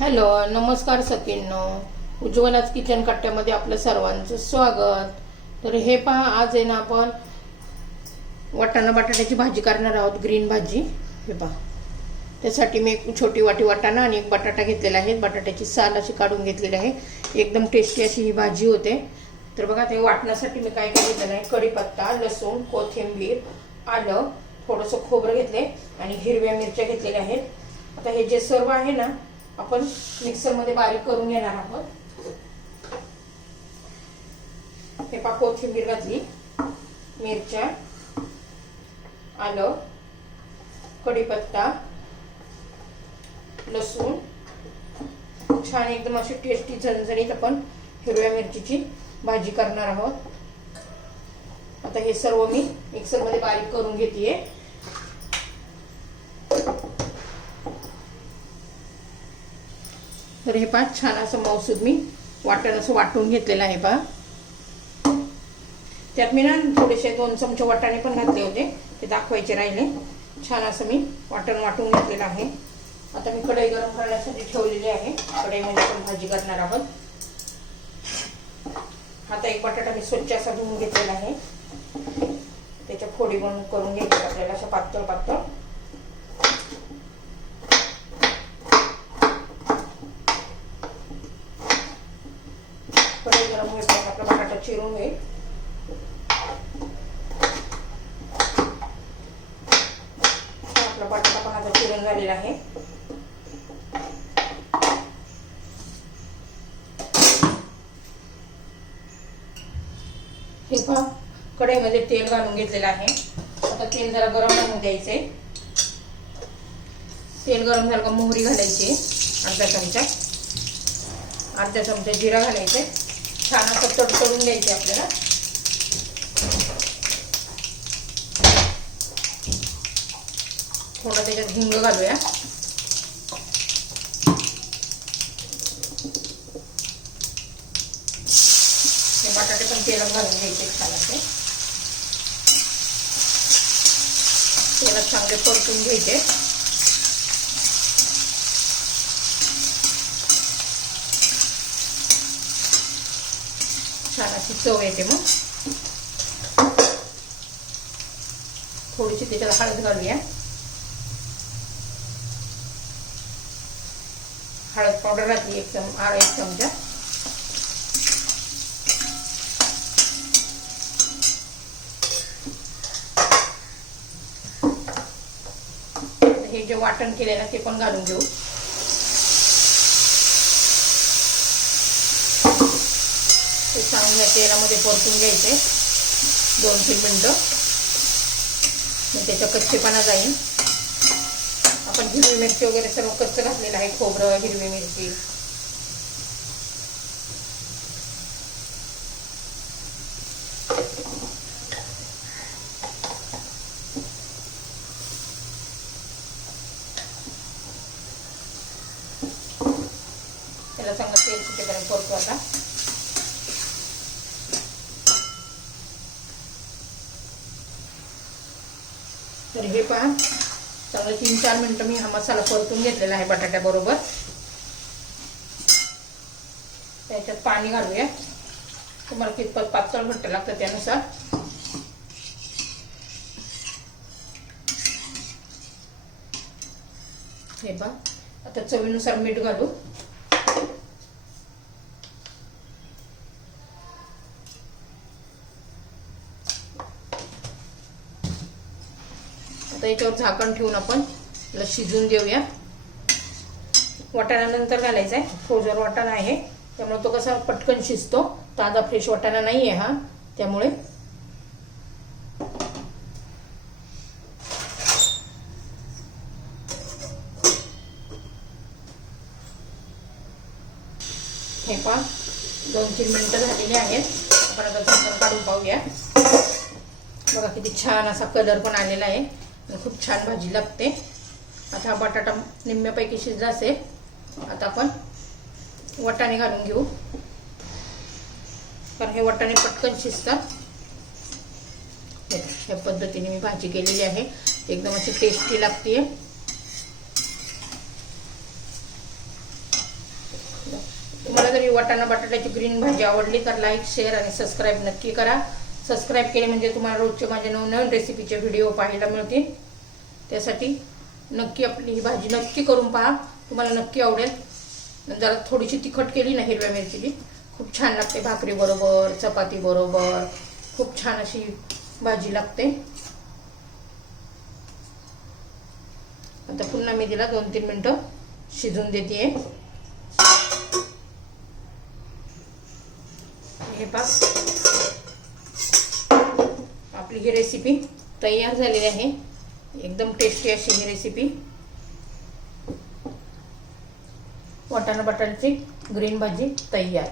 Hello नमस्कार सखींनो. उज्ज्वलाच kitchen कट्ट्यामध्ये आपलं सर्वांचं स्वागत. तर हे पहा आज आहे ना आपण वाटाणा बटाट्याची भाजी करणार आहोत ग्रीन भाजी. हे पहा. त्यासाठी मी एक छोटी वाटी वाटाणा आणि एक बटाटा घेतलेला आहे. बटाट्याची साल अशी काढून घेतलेली आहे. एकदम टेस्टी अशी ही भाजी होते. तर बघा ते वाटण्यासाठी मी काय काय घेतलेलं आहे? कढीपत्ता लसूण कोथिंबीर आलं थोडंसं खोबरं घेतले आणि हिरव्या मिरच्या घेतलेल्या आहेत. आता हे जे सर्व आहे ना आपण मिक्सरमध्ये बारीक करून घेणार आहोत. हे पा कोथिंबीर घातली मिरच्या आलं कढीपत्ता लसूण. छान एकदम अशी टेस्टी झणझणीत आपण हिरव्या मिरचीची भाजी करणार आहोत. आता हे सर्व मी मिक्सरमध्ये बारीक करून घेते तर हे पहा छान असं मौसूद मी वाटण असं वाटून घेतलेलं आहे पहा. त्यात मी ना थोडेसे दोन चमचे वाटाणे पण घातले होते ते दाखवायचे राहिले. छान असं मी वाटण वाटून घेतलेलं आहे. आता मी कढई गरम करण्यासाठी ठेवलेली आहे. कढईमध्ये पण भाजी करणार आहोत. आता एक बटाटा मी स्वच्छ असा धुवून घेतलेला आहे. त्याच्या फोडी बनवून करून घ्यायचे आपल्याला अशा पातळ पातळ कढई गरम होईल आपला बटाटा चिरून आपला बटाटा पण आता चिरून झालेला आहे. हे पहा कढईमध्ये तेल घालून घेतलेलं आहे. आता तेल जरा गरम होऊन द्यायचे तेल गरम झालं का मोहरी घालायची अर्धा चमचा. अर्धा चमचा जिरा घालायचे छान असं तडतडून घ्यायचे आपल्याला थोडं त्याच्यात हिंग घालूया हे बटाटे पण तेलात घालून घ्यायचे छान असे तेलात चांगले परतून घ्यायचे छान अशी चव येते मग. थोडीशी त्याच्यात हळद घालूया. हळद पावडर घातली एक चम आळ एक चमचा. हे जे वाटण केले ना ते पण घालून घेऊ. चांगल्या तेलामध्ये परतून घ्यायचे. दोन तीन मिनटं. मग त्याचा कच्चेपणा जाईल. आपण हिरवी मिरची वगैरे सर्व कच्च घातलेलं आहे खोबरं हिरवी मिरची. त्याला चांगलं तेल सुटेपर्यंत परतू आता. तर हे पहा. चांगलं तीन चार मिनटं मी हा मसाला परतून घेतलेला आहे बटाट्याबरोबर. त्याच्यात पाणी घालूया. तुम्हाला कितपत पातळ घट्ट लागतं त्यानुसार. हे बघ आता चवीनुसार मीठ घालू. याच्यावर झाकण ठेवून आपण याला शिजून देऊया. वाटाण्यानंतर घालायचा आहे. फ्रोजर वाटाणा आहे. त्यामुळे तो कसा पटकन शिजतो. ताजा फ्रेश वाटाणा नाही आहे हा. त्यामुळे हे पहा. दोन तीन मिनटं झालेली आहेत. आपण आता झाकण काढून पाहूया. बघा किती छान असा कलर पण आलेला आहे. खूप छान भाजी लागते. आता हा बटाटा निम्म्यापैकी शिजला असेल आता आपण वटाणे घालून घेऊ. कारण हे वटाणे पटकन शिजतात. या पद्धतीने मी भाजी केलेली आहे. एकदम अशी टेस्टी लागते तुम्हाला जर ही वाटाणा बटाट्याची ग्रीन भाजी आवडली तर लाईक शेअर आणि सबस्क्राईब नक्की करा. सबस्क्राईब केले म्हणजे तुम्हाला रोजचे माझे नवनवीन रेसिपीचे व्हिडिओ पाहायला मिळतील. त्यासाठी नक्की आपली ही भाजी नक्की करून पहा. तुम्हाला नक्की आवडेल. जरा थोडीशी तिखट केली ना हिरव्या मिरचीची. खूप छान लागते भाकरीबरोबर चपातीबरोबर खूप छान अशी भाजी लागते. आता पुन्हा मी तिला दोन तीन मिनटं शिजून देते हे पा ही रेसिपी तयार झालेली आहे. एकदम टेस्टी अशी ही रेसिपी वाटाणा बटाट्याची ग्रीन भाजी तयार.